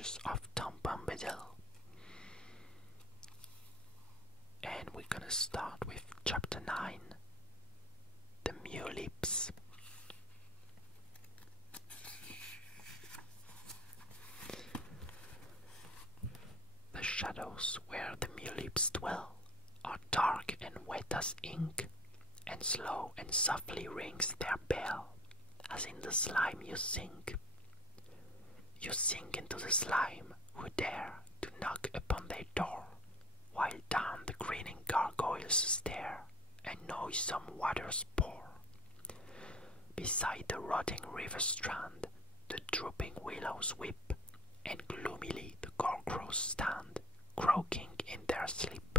Adventures of Tom Bombadil. And we're gonna start with Chapter 9, The Mulips. The shadows where the mulips dwell are dark and wet as ink, and slow and softly rings their bell, as in the slime you sink. You sink into the slime who dare to knock upon their door, while down the grinning gargoyles stare, and noisome waters pour. Beside the rotting river strand, the drooping willows weep, and gloomily the gorgrows stand, croaking in their sleep.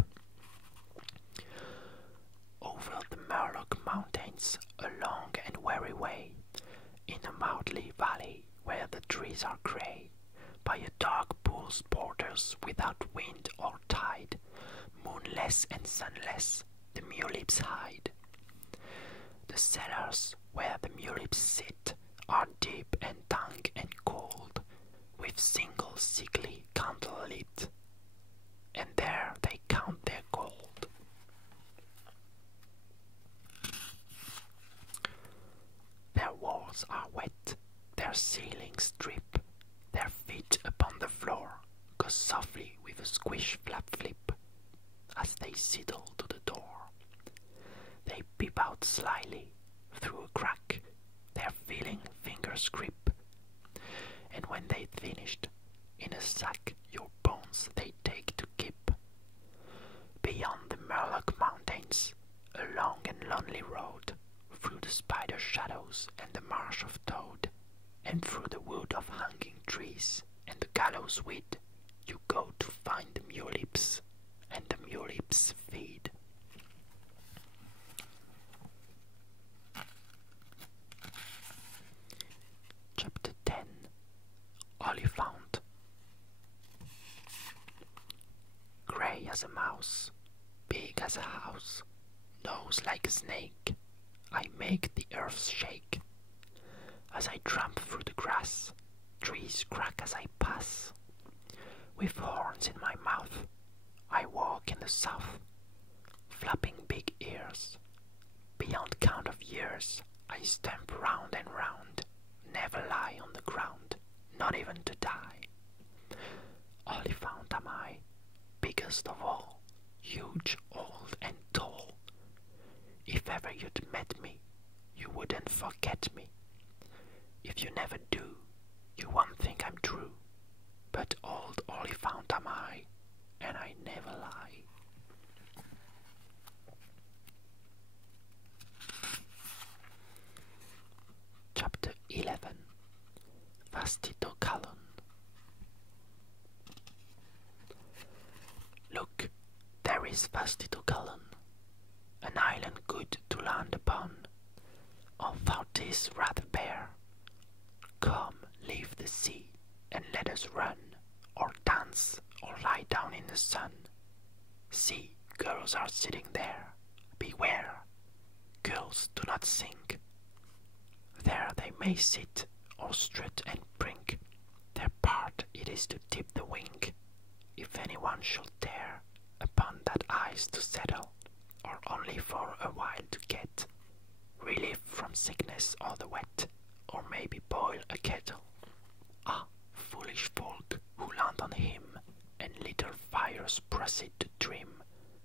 Over the Murloc mountains, a long and weary way, in a moutly valley where the trees are grey, by a dark pool's borders without wind or tide, moonless and sunless, the mulips hide. The cellars where the mulips sit are deep and dank and cold, with single sickly candle lit, and there they count their gold. Their walls are wet, their ceilings drip, their feet upon the floor go softly with a squish flap flip, as they sidle to the door. They peep out slyly through a crack, their feeling fingers grip, and when they've finished, in a sack your bones they take to keep. Beyond the Murloc mountains, a long and lonely road, through the spider shadows and the marsh of toad, and through the wood of hanging trees and the gallows weed, you go to find the mulips, and the mulips feed. Chapter 10, Oliphant. Grey as a mouse, big as a house, nose like a snake, I make the earth shake. As I tramp through the grass, trees crack as I pass. With horns in my mouth, I walk in the south, flapping big ears. Beyond count of years, I stamp round and round, never lie on the ground, not even to die. Oliphant am I, biggest of all, huge, old, and tall. If ever you'd met me, you wouldn't forget me. If you never do, you won't think I'm true. But old Oliphant am I, and I never lie. Chapter 11, Vastitokalon. Look, there is Vastitokalon, an island good to land upon, although 'tis rather bare. Come, leave the sea, and let us run, or dance, or lie down in the sun. See, girls are sitting there. Beware, girls do not sink. There they may sit, or strut and brink. Their part it is to tip the wink, if anyone should dare upon that ice to settle, or only for a while to get relief from sickness or the wet, or maybe boil a kettle. Ah, foolish folk who land on him, and little fires proceed to trim,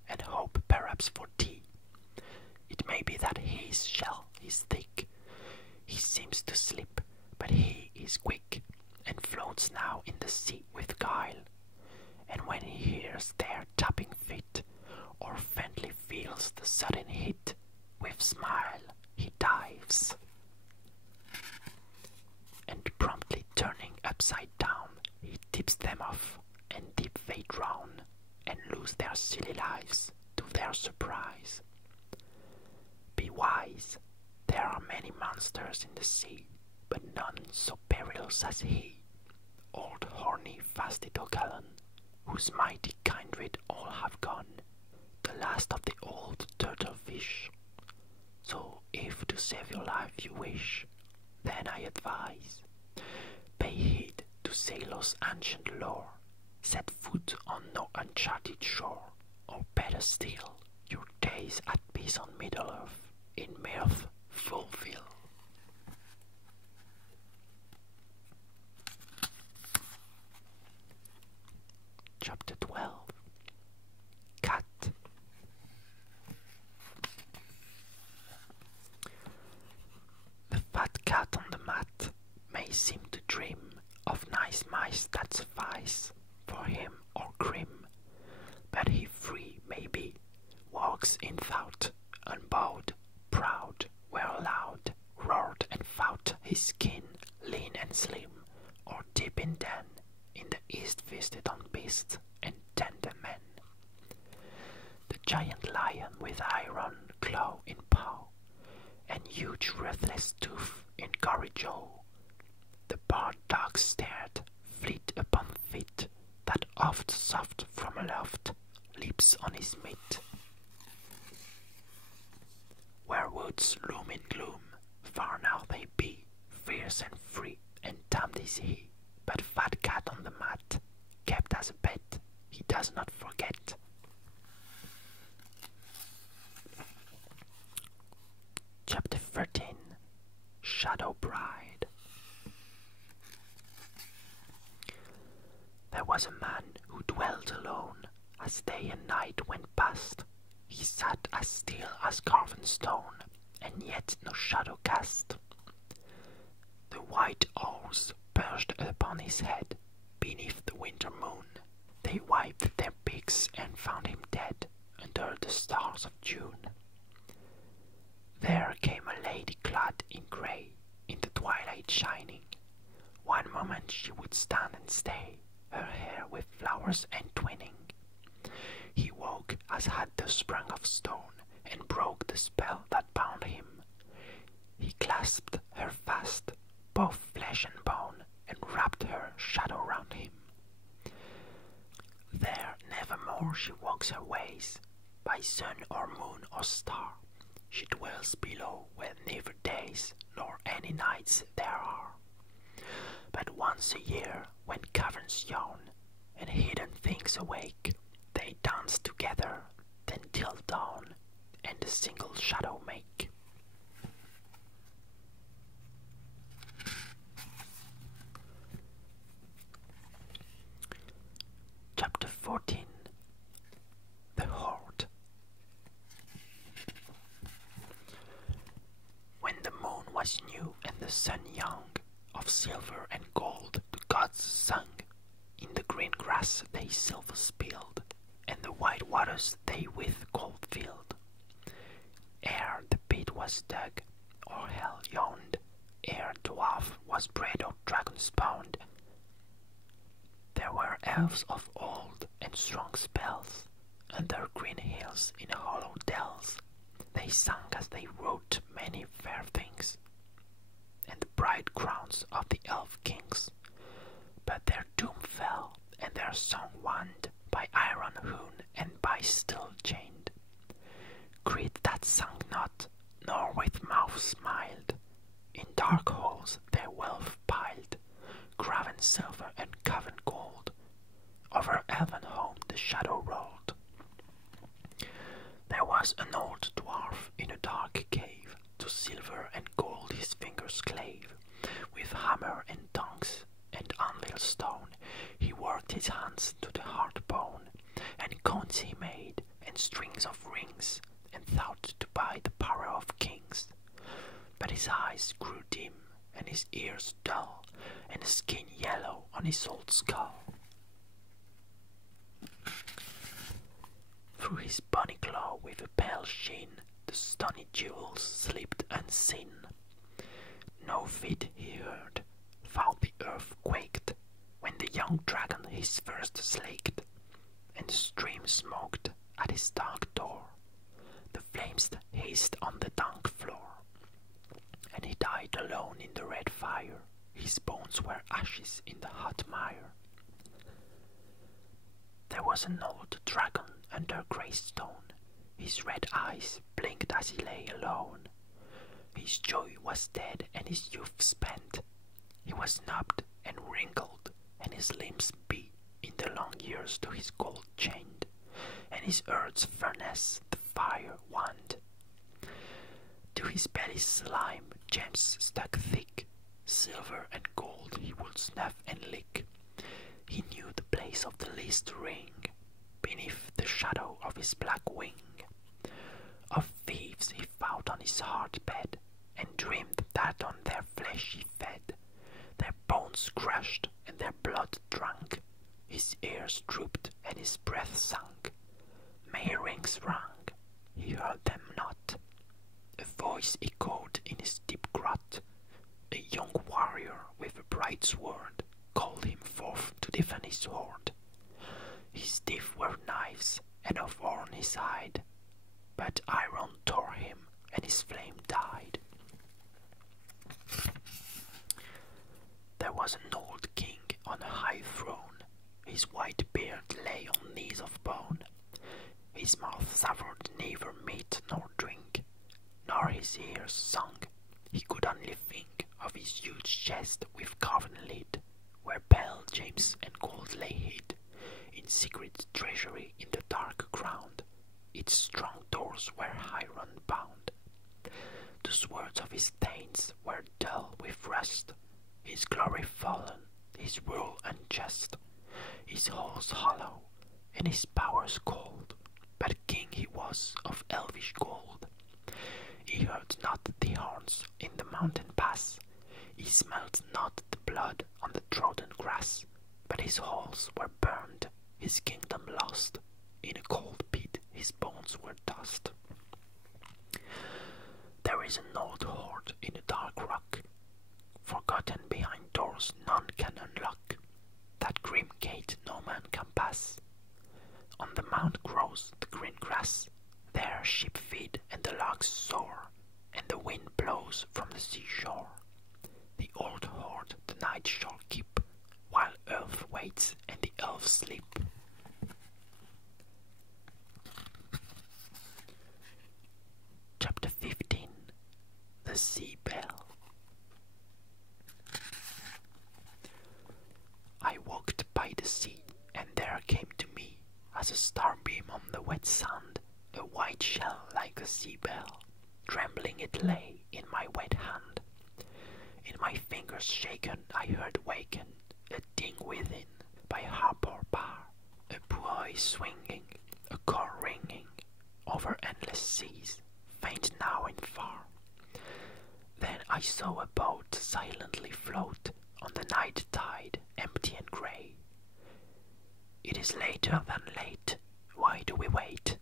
and hope perhaps for tea. It may be that his shell is thick, he seems to slip, but he is quick, and floats now in the sea with guile. And when he hears their tapping feet, or faintly feels the sudden hit, with smile he dives, and promptly turning upside down, he tips them off, and deep they drown, and lose their silly lives to their surprise. Be wise, there are many monsters in the sea, but none so perilous as he, old horny Vastitokalon, whose mighty kindred all have gone, the last of the old turtle fish. So if to save your life you wish, then I advise, pay heed to sail Shadow's ancient lore, set foot on no uncharted shore, or better still, your days at peace on Middle-earth, in mirth fulfill. Chapter 12. Cat. The fat cat on the mat may seem to dream of nice mice that suffice for him or grim, but he free may be, walks in thought, unbowed, proud, where loud, roared and fought his skin, lean and slim, or deep in den, in the east feasted on beasts and tender men. The giant lion with iron claw in paw, and huge ruthless tooth in gory jaw, the barred dog stared, fleet upon feet, that oft soft from aloft leaps on his meat. Where woods loom in gloom, far now they be, fierce and free, and damned is he, but fat cat on the mat, kept as a pet, he does not forget. Chapter 13. Shadow Bride. There was a man who dwelt alone, as day and night went past. He sat as still as carven stone, and yet no shadow cast. The white owls perched upon his head, beneath the winter moon. They wiped their beaks and found him dead, under the stars of June. There came a lady clad in grey, in the twilight shining. One moment she would stand and stay, her hair with flowers entwining. He woke as had the sprung of stone, and broke the spell that bound him. He clasped her fast, both flesh and bone, and wrapped her shadow round him. There nevermore she walks her ways, by sun or moon or star. She dwells below where neither days nor any nights there are. But once a year, when caverns yawn, and hidden things awake, they dance together, then till dawn, and a single shadow make. Chapter 14. The Horde. When the moon was new and the sun young, of silver and gold the gods sung. In the green grass they silver spilled, and the white waters they with gold filled. Ere the pit was dug, or hell yawned, ere dwarf was bred or dragon spawned, there were elves of old and strong spells, under green hills in hollow dells. They sang as they wrote many fair things, and the bright crowns of the elf kings. But their doom fell, and their song wanned, by iron hewn and by steel chained. Creed that sang not, nor with mouth smiled, in dark halls their wealth piled, graven silver and coven gold. Over elven home the shadow rolled. There was an old dwarf in a dark cave, to silver and gold his fingers clave. With hammer and tongs and anvil stone, he worked his hands to the hard bone, and cones he made, and strings of rings, and thought to buy the power of kings. But his eyes grew dim, and his ears dull, and his skin yellow on his old skull. Through his bonny claw with a pale sheen, the stony jewels slipped unseen. No feet he heard, found the earth quaked, when the young dragon his thirst slaked, and the stream smoked at his dark door. The flames hissed on the dank floor, and he died alone in the red fire. His bones were ashes in the hot mire. There was an old dragon under grey stone. His red eyes blinked as he lay alone. His joy was dead and his youth spent. He was knobbed and wrinkled, and his limbs be in the long years to his gold chained, and his earth's furnace the fire wand. To his belly's slime gems stuck thick, silver and gold he would snuff and lick. He knew the place of the least ring, beneath the shadow of his black wing. Of thieves he fought on his hard bed, and dreamed that on their flesh he fed, their bones crushed and their blood drunk. His ears drooped and his breath sunk. May rings rang, he heard them not. A voice echoed in his deep grot. A young warrior with a bright sword called him forth to defend his horde. His teeth were knives, and of horn his hide, but iron tore him, and his flame died. There was an old king on a high throne. His white beard lay on knees of bone. His mouth savored neither meat nor drink, nor his ears sung. He could only think of his huge chest with carven lid, where pale gems and gold lay hid, in secret treasury in the dark ground. Its strong doors were iron bound. The swords of his thanes were dull with rust, his glory fallen, his rule unjust, his halls hollow, and his powers cold. But king he was of elvish gold. He heard not the horns in the mountain pass, he smelt not the blood on the trodden grass, but his halls were burned, his kingdom lost. In a cold pit his bones were dust. There is an old hoard in a dark rock, forgotten behind doors none can unlock. That grim gate no man can pass. On the mount grows the green grass. There sheep feed and the logs soar, and the wind blows from the seashore. The old hoard the night shall keep, while earth waits and the elves sleep. Chapter 15. The Sea Bell. I walked by the sea, and there came to me, as a starbeam on the wet sand, a white shell like a sea bell. Trembling it lay in my wet hand. In my fingers shaken I heard waken a ding within, by harp or bar, a buoy swinging, a core ringing, over endless seas, faint now and far. Then I saw a boat silently float on the night tide, empty and grey. It is later than late, why do we wait?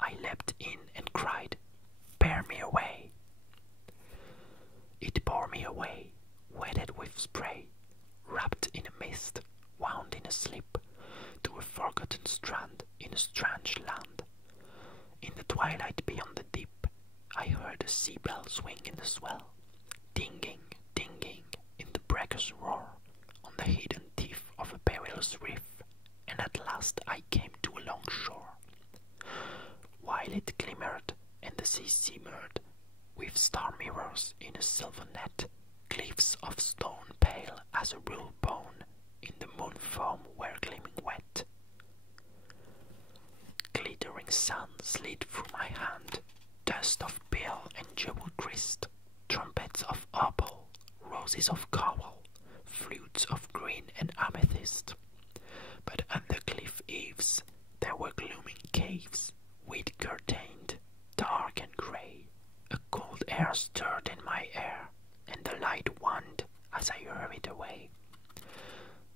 I leapt in and cried, bear me away. It bore me away, wetted with spray, wrapped in a mist, wound in a slip, to a forgotten strand in a strange land. In the twilight beyond the deep, I heard a sea bell swing in the swell, dinging, dinging in the breakers' roar, on the hidden teeth of a perilous reef, and at last I came to a long shore. While it glimmered and the sea simmered, with star mirrors in a silver net, cliffs of stone pale as a real bone, in the moon foam were gleaming wet. Glittering sun slid through my hand, dust of pearl and jeweled grist, trumpets of opal, roses of coral, flutes of green and amethyst. But under cliff eaves there were glooming caves, weed curtained, dark and grey. A cold air stirred in my air, and the light waned as I hurried away.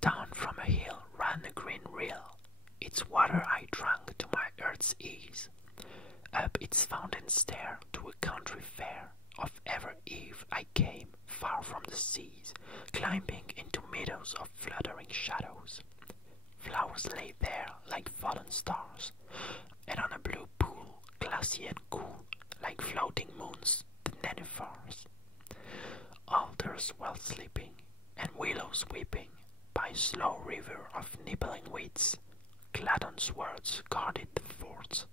Down from a hill ran a green rill, its water I drank to my earth's ease. Up its fountain stair to a country fair, of ever eve I came, far from the seas, climbing into meadows of fluttering shadows. Flowers lay there like fallen stars, and on a blue pool, glassy and cool, like floating moons, the nenuphars. Alders while sleeping, and willows weeping, by a slow river of nibbling weeds. Gladdon swords guarded the forts,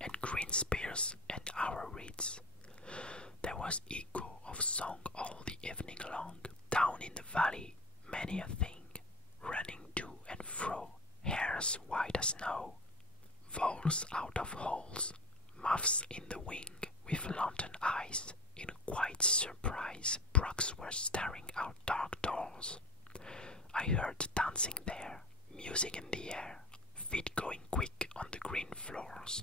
and green spears and our reeds. There was echo of song all the evening long. Down in the valley many a thing, running to rose out of holes, moths in the wing with lantern eyes. In quiet surprise, brooks were staring out dark doors. I heard dancing there, music in the air, feet going quick on the green floors.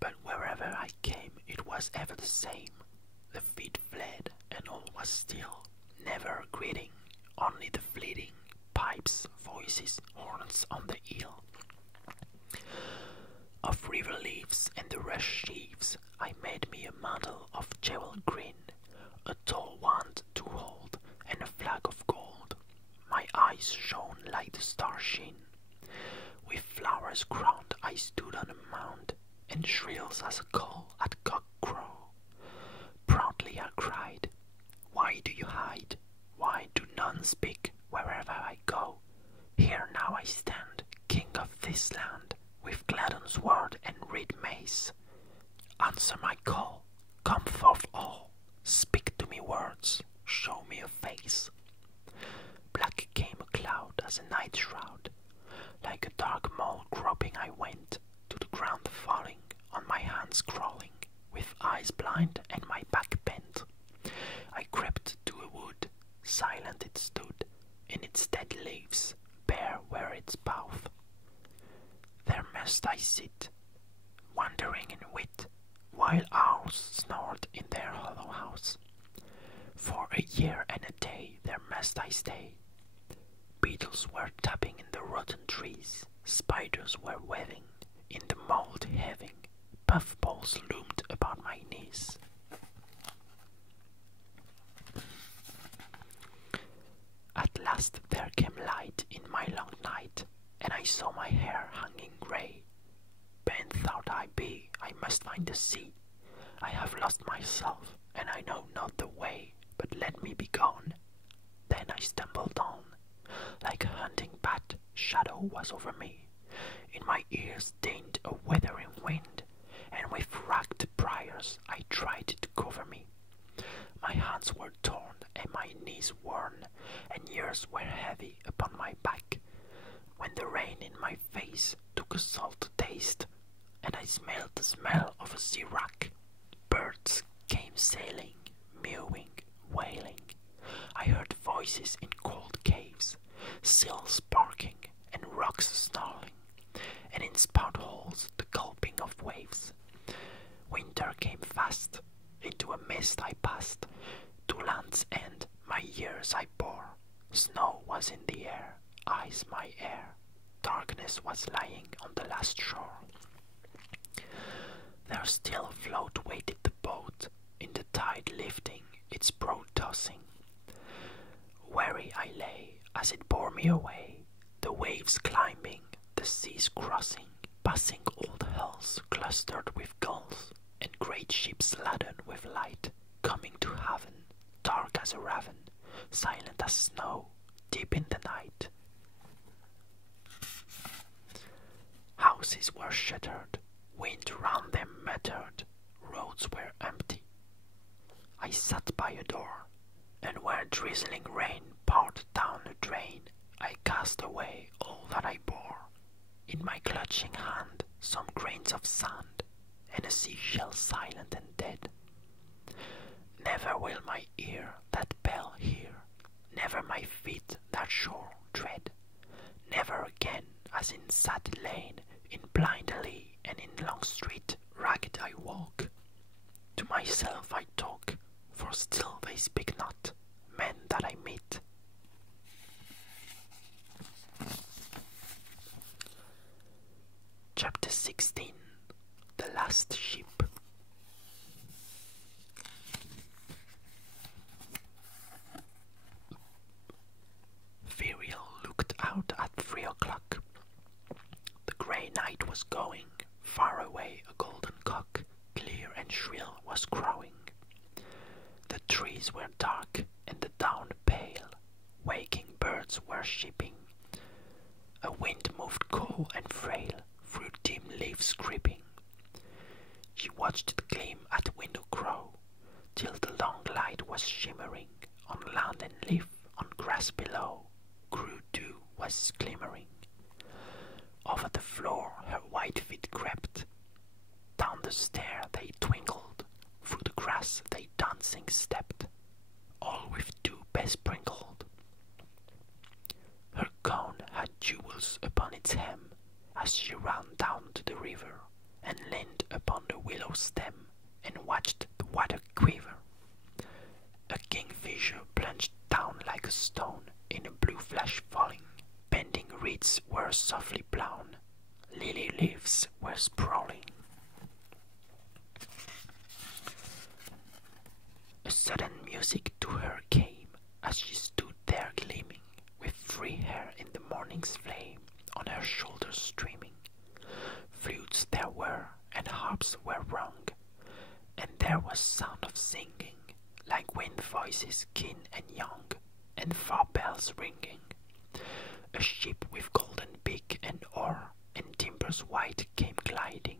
But wherever I came, it was ever the same. The feet fled, and all was still, never a greeting, only the fleeting pipes, voices, horns on the hill. Of river leaves and the rush sheaves, I made me a mantle of jewel green, a tall wand to hold, and a flag of gold. My eyes shone like the star sheen. With flowers crowned, I stood on a mound, and shrills as a call at cock crow. Proudly I cried, "Why do you hide? Why do none speak wherever I go? Here now I stand, king of this land, with gladden sword and reed mace. Answer my call, come forth all, speak to me words, show me a face." Black came a cloud as a night shroud. Like a dark mole groping I went, to the ground falling, on my hands crawling, with eyes blind and my back bent. I crept to a wood, silent it stood, in its dead leaves, bare were its mouth. There must I sit, wondering in wit, while owls snored in their hollow house. For a year and a day there must I stay. Beetles were tapping in the rotten trees, spiders were weaving in the mold heaving, puffballs loomed about my knees. At last there came light in my long night, and I saw my hair hanging grey. Bent thought I be, I must find the sea. I have lost myself, and I know not the way, but let me be gone. Then I stumbled on. Like a hunting bat, shadow was over me. In my ears dined a withering wind, and with ragged briars I tried to cover me. My hands were torn and my knees worn, and years were heavy upon my back, when the rain in my face took a salt taste, and I smelled the smell of a sea wrack. Birds came sailing, mewing, wailing. I heard voices in cold caves, seals barking and rocks snarling, and in spout holes the gulping of waves. Winter came fast, into a mist I passed, to land's end my years I bore. Snow was in the air, ice my air, darkness was lying on the last shore. There still afloat waited the boat, in the tide lifting its broad tossing. Weary I lay as it bore me away, the waves climbing, the seas crossing, passing old hulls clustered with gulls, and great ships laden with light, coming to haven, dark as a raven, silent as snow, deep in the night. Houses were shuttered, wind round them muttered, roads were empty. I sat by a door, and where drizzling rain poured down a drain, I cast away all that I bore. In my clutching hand some grains of sand, and a seashell silent and dead. Never will my ear that bell hear, never my feet that shore tread. Never again, as in sad lane, in blind alley, and in long street ragged I walk. To myself I talk, for still they speak not, men that I meet. Chapter 16. The Last Ship. Virial looked out at 3 o'clock. The grey night was going, far away a golden cock, clear and shrill, was crowing. The trees were dark and the dawn pale, waking birds were shipping. A wind moved cool and frail through dim leaves creeping. She watched the gleam at window grow, till the long light was shimmering on land and leaf, on grass below, was glimmering. Over the floor her white feet crept. Down the stair they twinkled, through the grass they dancing stepped, all with dew besprinkled. Her gown had jewels upon its hem, as she ran down to the river, and leaned upon the willow stem, and watched the water quiver. A kingfisher plunged down like a stone in a blue flash falling. Bending reeds were softly blown, lily leaves were sprawling. A sudden music to her came, as she stood there gleaming, with free hair in the morning's flame, on her shoulders streaming. Flutes there were, and harps were rung, and there was sound of singing, like wind voices keen and young, and far bells ringing. A ship with golden beak and oar, and timbers white came gliding.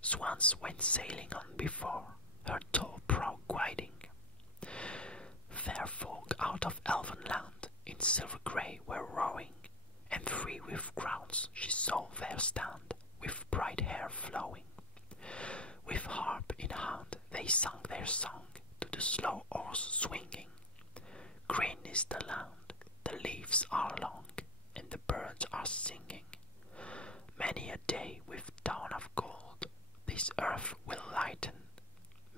Swans went sailing on before, her tall prow gliding. Fair folk out of elven land, in silver grey were rowing, and three with crowns she saw there stand, with bright hair flowing. With harp in hand they sang their song, to the slow oars swinging. Green is the land, the leaves are long, and the birds are singing. Many a day with dawn of gold this earth will lighten,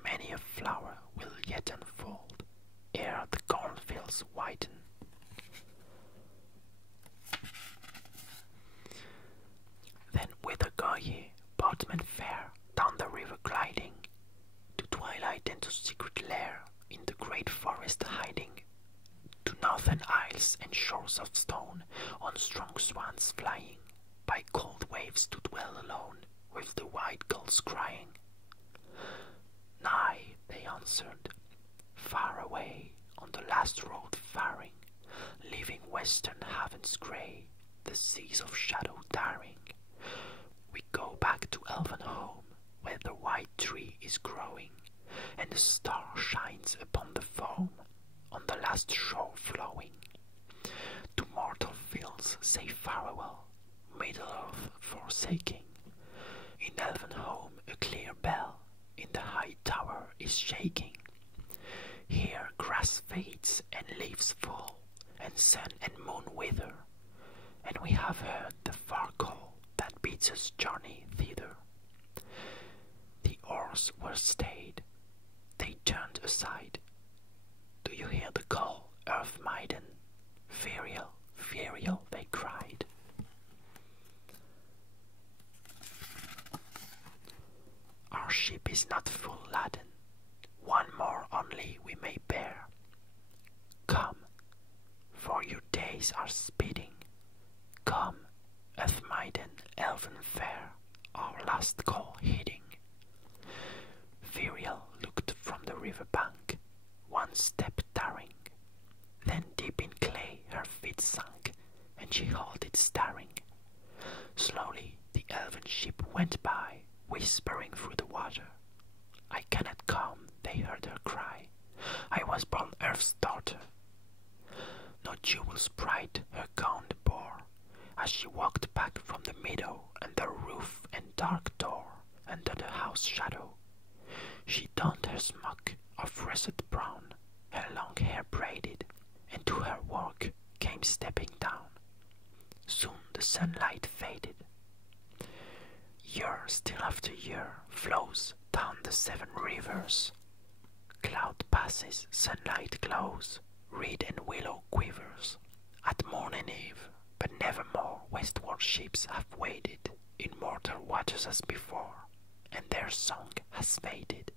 many a flower will yet unfold, ere the cornfields whiten. Then whither go ye, boatmen fair, down the river gliding, to twilight and to secret lair, in the great forest hiding, to northern isles and shores of stone, on strong swans flying, by cold waves to dwell alone, with the white gulls crying. Nay, they answered, far away, on the last road faring, leaving western heavens grey, the seas of shadow daring. We go back to elven home, where the white tree is growing, and the star shines upon the foam, on the last shore flowing. To mortal fields say farewell, Middle Earth forsaking. In elven home a clear bell in the high tower is shaking. Here grass fades and leaves fall, and sun and moon wither, and we have heard the far call that bids us journey thither. The oars were stayed, they turned aside. Do you hear the call, Earth Maiden? Ferial, Ferial, they cried. Our ship is not full laden, one more only we may bear. Come, for your days are speeding. Come, Earth Maiden, elven fair, our last call heeding. Ferial looked from the river bank, one step daring, then deep in clay her feet sank, and she halted staring. Slowly the elven ship went by, whispering through the water. I cannot come, they heard her cry, I was born Earth's daughter. No jewels bright her gown bore, as she walked back from the meadow, under roof and dark door, under the house shadow. She donned her smock of russet brown, her long hair braided, and to her work came stepping down. Soon the sunlight faded. Year still after year flows down the 7 rivers. Cloud passes, sunlight glows, reed and willow quivers. At morn and eve, but nevermore westward ships have waded in mortal waters as before, and their song has faded.